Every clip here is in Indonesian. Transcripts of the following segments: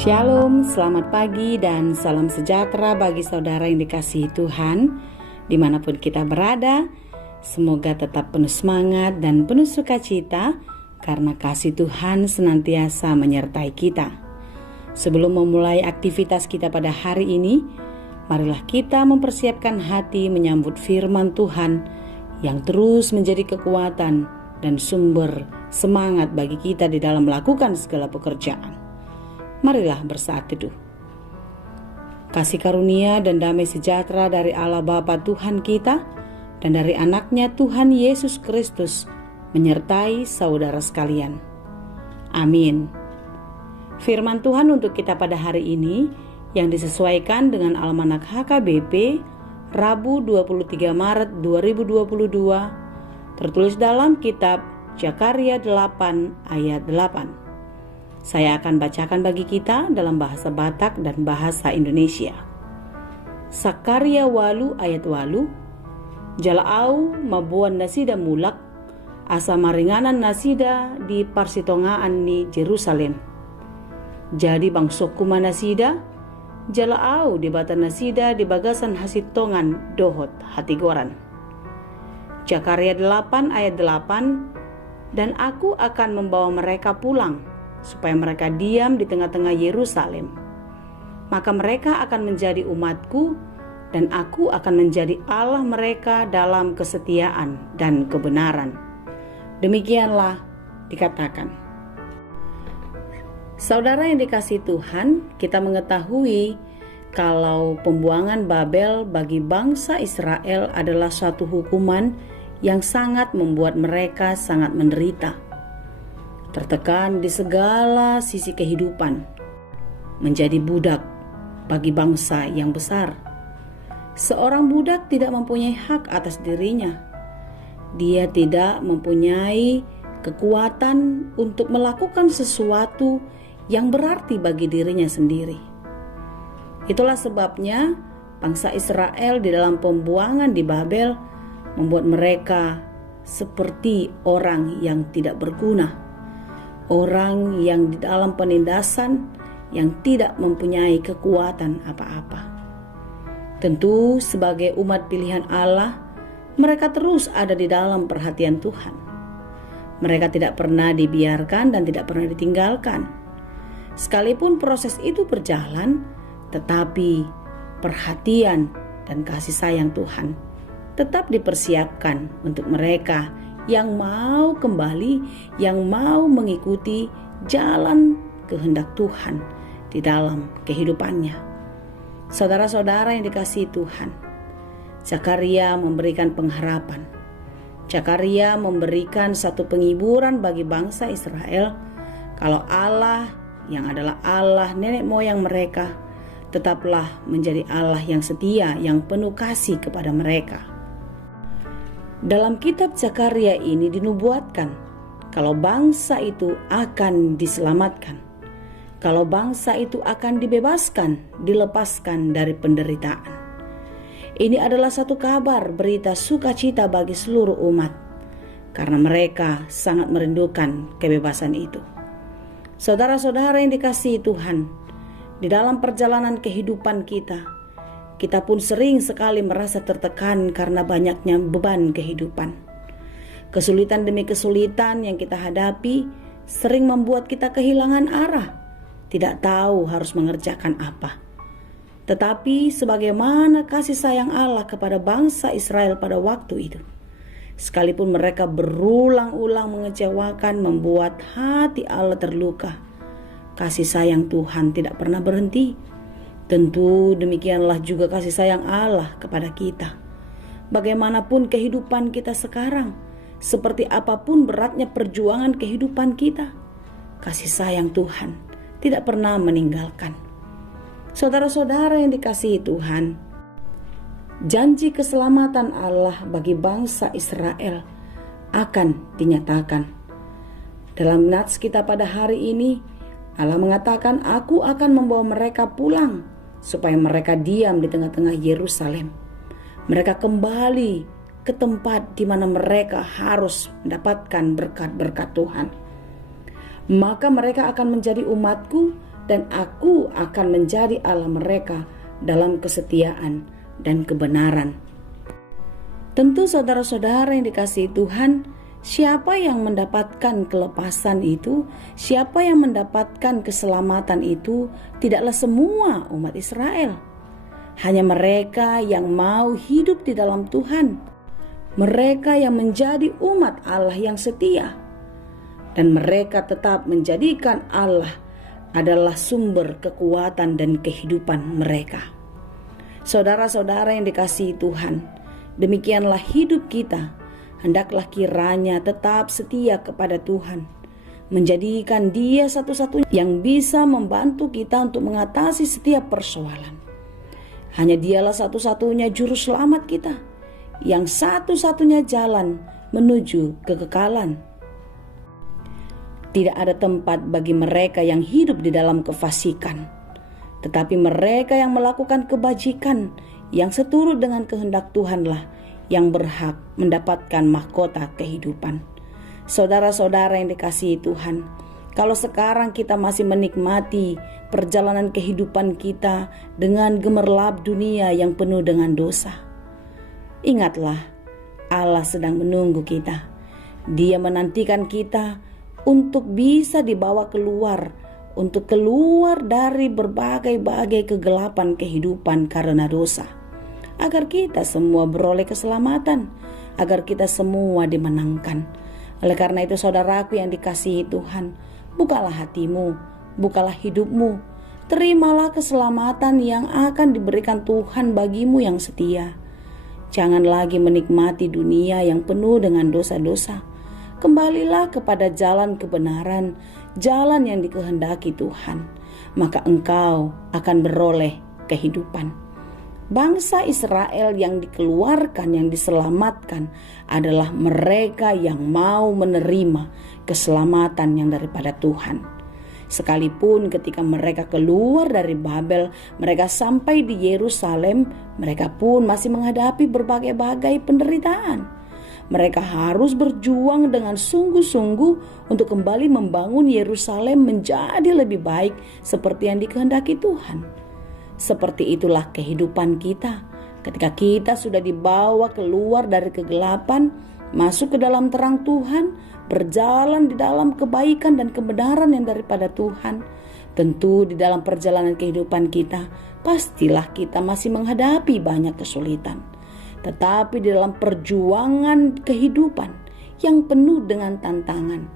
Shalom, selamat pagi dan salam sejahtera bagi saudara yang dikasihi Tuhan dimanapun kita berada. Semoga tetap penuh semangat dan penuh sukacita karena kasih Tuhan senantiasa menyertai kita. Sebelum memulai aktivitas kita pada hari ini, marilah kita mempersiapkan hati menyambut firman Tuhan yang terus menjadi kekuatan dan sumber semangat bagi kita di dalam melakukan segala pekerjaan. Marilah bersaat teduh. Kasih karunia dan damai sejahtera dari Allah Bapa Tuhan kita dan dari anaknya Tuhan Yesus Kristus menyertai saudara sekalian. Amin. Firman Tuhan untuk kita pada hari ini yang disesuaikan dengan Almanak HKBP Rabu 23 Maret 2022 tertulis dalam kitab Zakaria 8 ayat 8. Saya akan bacakan bagi kita dalam bahasa Batak dan bahasa Indonesia. Zakaria 8 ayat 8. Jalaau mabuan nasida mulak, asa maringanan nasida di parsitongaan ni Jerusalem. Jadi bangsoku manasida, jalaau di batan nasida di bagasan hasitongan dohot hatigoran. Zakaria 8 ayat 8. Dan aku akan membawa mereka pulang, supaya mereka diam di tengah-tengah Yerusalem. Maka mereka akan menjadi umatku, dan aku akan menjadi Allah mereka dalam kesetiaan dan kebenaran. Demikianlah dikatakan. Saudara yang dikasihi Tuhan, kita mengetahui kalau pembuangan Babel bagi bangsa Israel adalah suatu hukuman yang sangat membuat mereka sangat menderita. Tertekan di segala sisi kehidupan, menjadi budak bagi bangsa yang besar. Seorang budak tidak mempunyai hak atas dirinya. Dia tidak mempunyai kekuatan untuk melakukan sesuatu yang berarti bagi dirinya sendiri. Itulah sebabnya bangsa Israel di dalam pembuangan di Babel membuat mereka seperti orang yang tidak berguna. Orang yang di dalam penindasan yang tidak mempunyai kekuatan apa-apa. Tentu sebagai umat pilihan Allah, mereka terus ada di dalam perhatian Tuhan. Mereka tidak pernah dibiarkan dan tidak pernah ditinggalkan. Sekalipun proses itu berjalan, tetapi perhatian dan kasih sayang Tuhan tetap dipersiapkan untuk mereka yang mau kembali, yang mau mengikuti jalan kehendak Tuhan di dalam kehidupannya. Saudara-saudara yang dikasihi Tuhan, Zakaria memberikan pengharapan. Zakaria memberikan satu penghiburan bagi bangsa Israel kalau Allah yang adalah Allah nenek moyang mereka tetaplah menjadi Allah yang setia, yang penuh kasih kepada mereka. Dalam kitab Zakaria ini dinubuatkan kalau bangsa itu akan diselamatkan, kalau bangsa itu akan dibebaskan, dilepaskan dari penderitaan. Ini adalah satu kabar berita sukacita bagi seluruh umat, karena mereka sangat merindukan kebebasan itu. Saudara-saudara yang dikasihi Tuhan, di dalam perjalanan kehidupan kita pun sering sekali merasa tertekan karena banyaknya beban kehidupan. Kesulitan demi kesulitan yang kita hadapi sering membuat kita kehilangan arah, tidak tahu harus mengerjakan apa. Tetapi sebagaimana kasih sayang Allah kepada bangsa Israel pada waktu itu, sekalipun mereka berulang-ulang mengecewakan, membuat hati Allah terluka, kasih sayang Tuhan tidak pernah berhenti. Tentu demikianlah juga kasih sayang Allah kepada kita. Bagaimanapun kehidupan kita sekarang, seperti apapun beratnya perjuangan kehidupan kita, kasih sayang Tuhan tidak pernah meninggalkan. Saudara-saudara yang dikasihi Tuhan, janji keselamatan Allah bagi bangsa Israel akan dinyatakan. Dalam nats kita pada hari ini, Allah mengatakan, "Aku akan membawa mereka pulang supaya mereka diam di tengah-tengah Yerusalem. Mereka kembali ke tempat di mana mereka harus mendapatkan berkat-berkat Tuhan. Maka mereka akan menjadi umatku dan Aku akan menjadi Allah mereka dalam kesetiaan dan kebenaran. Tentu saudara-saudara yang dikasihi Tuhan, siapa yang mendapatkan kelepasan itu, siapa yang mendapatkan keselamatan itu, tidaklah semua umat Israel. Hanya mereka yang mau hidup di dalam Tuhan, mereka yang menjadi umat Allah yang setia, dan mereka tetap menjadikan Allah adalah sumber kekuatan dan kehidupan mereka. Saudara-saudara yang dikasihi Tuhan, demikianlah hidup kita. Hendaklah kiranya tetap setia kepada Tuhan, menjadikan Dia satu-satunya yang bisa membantu kita untuk mengatasi setiap persoalan. Hanya Dialah satu-satunya juru selamat kita, yang satu-satunya jalan menuju kekekalan. Tidak ada tempat bagi mereka yang hidup di dalam kefasikan, tetapi mereka yang melakukan kebajikan yang seturut dengan kehendak Tuhanlah yang berhak mendapatkan mahkota kehidupan. Saudara-saudara yang dikasihi Tuhan, kalau sekarang kita masih menikmati perjalanan kehidupan kita dengan gemerlap dunia yang penuh dengan dosa, ingatlah Allah sedang menunggu kita. Dia menantikan kita untuk bisa dibawa keluar, untuk keluar dari berbagai-bagai kegelapan kehidupan karena dosa, agar kita semua beroleh keselamatan, agar kita semua dimenangkan. Oleh karena itu saudaraku yang dikasihi Tuhan, bukalah hatimu, bukalah hidupmu, terimalah keselamatan yang akan diberikan Tuhan bagimu yang setia. Jangan lagi menikmati dunia yang penuh dengan dosa-dosa. Kembalilah kepada jalan kebenaran, jalan yang dikehendaki Tuhan, maka engkau akan beroleh kehidupan. Bangsa Israel yang dikeluarkan, yang diselamatkan adalah mereka yang mau menerima keselamatan yang daripada Tuhan. Sekalipun ketika mereka keluar dari Babel, mereka sampai di Yerusalem, mereka pun masih menghadapi berbagai-bagai penderitaan. Mereka harus berjuang dengan sungguh-sungguh untuk kembali membangun Yerusalem menjadi lebih baik seperti yang dikehendaki Tuhan. Seperti itulah kehidupan kita. Ketika kita sudah dibawa keluar dari kegelapan, masuk ke dalam terang Tuhan, berjalan di dalam kebaikan dan kebenaran yang daripada Tuhan, tentu di dalam perjalanan kehidupan kita, pastilah kita masih menghadapi banyak kesulitan. Tetapi di dalam perjuangan kehidupan yang penuh dengan tantangan,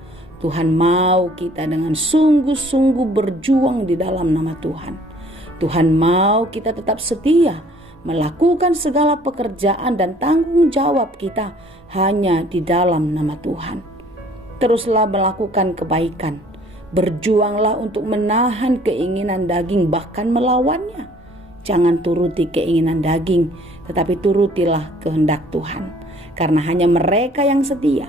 Tuhan mau kita dengan sungguh-sungguh berjuang di dalam nama Tuhan. Tuhan mau kita tetap setia melakukan segala pekerjaan dan tanggung jawab kita hanya di dalam nama Tuhan. Teruslah melakukan kebaikan, berjuanglah untuk menahan keinginan daging bahkan melawannya. Jangan turuti keinginan daging, tetapi turutilah kehendak Tuhan. Karena hanya mereka yang setia,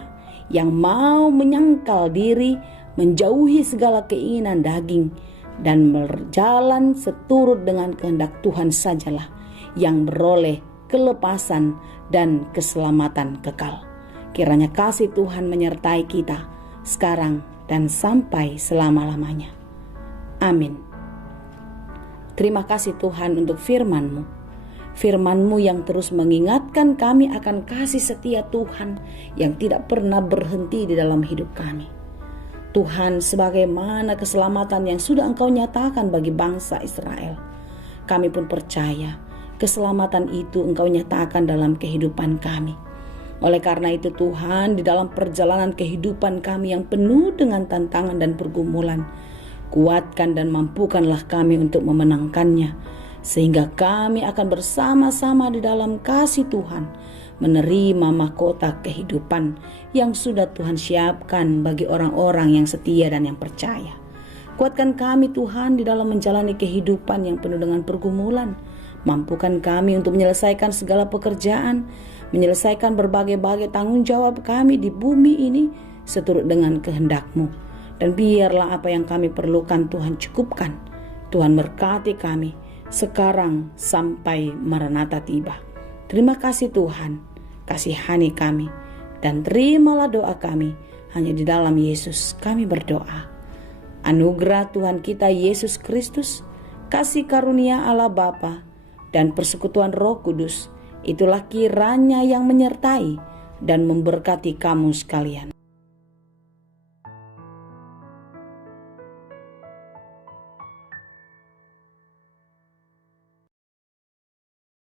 yang mau menyangkal diri, menjauhi segala keinginan daging, dan berjalan seturut dengan kehendak Tuhan sajalah yang beroleh kelepasan dan keselamatan kekal. Kiranya kasih Tuhan menyertai kita sekarang dan sampai selama-lamanya. Amin. Terima kasih Tuhan untuk firman-Mu. Firman-Mu yang terus mengingatkan kami akan kasih setia Tuhan yang tidak pernah berhenti di dalam hidup kami. Tuhan, sebagaimana keselamatan yang sudah Engkau nyatakan bagi bangsa Israel, kami pun percaya keselamatan itu Engkau nyatakan dalam kehidupan kami. Oleh karena itu Tuhan, di dalam perjalanan kehidupan kami yang penuh dengan tantangan dan pergumulan, kuatkan dan mampukanlah kami untuk memenangkannya, sehingga kami akan bersama-sama di dalam kasih Tuhan menerima mahkota kehidupan yang sudah Tuhan siapkan bagi orang-orang yang setia dan yang percaya. Kuatkan kami Tuhan di dalam menjalani kehidupan yang penuh dengan pergumulan. Mampukan kami untuk menyelesaikan segala pekerjaan, menyelesaikan berbagai-bagai tanggung jawab kami di bumi ini seturut dengan kehendak-Mu. Dan biarlah apa yang kami perlukan Tuhan cukupkan. Tuhan berkati kami sekarang sampai Maranatha tiba. Terima kasih Tuhan, kasihani kami, dan terimalah doa kami. Hanya di dalam Yesus kami berdoa. Anugerah Tuhan kita Yesus Kristus, kasih karunia Allah Bapa, dan persekutuan Roh Kudus, itulah kiranya yang menyertai dan memberkati kamu sekalian.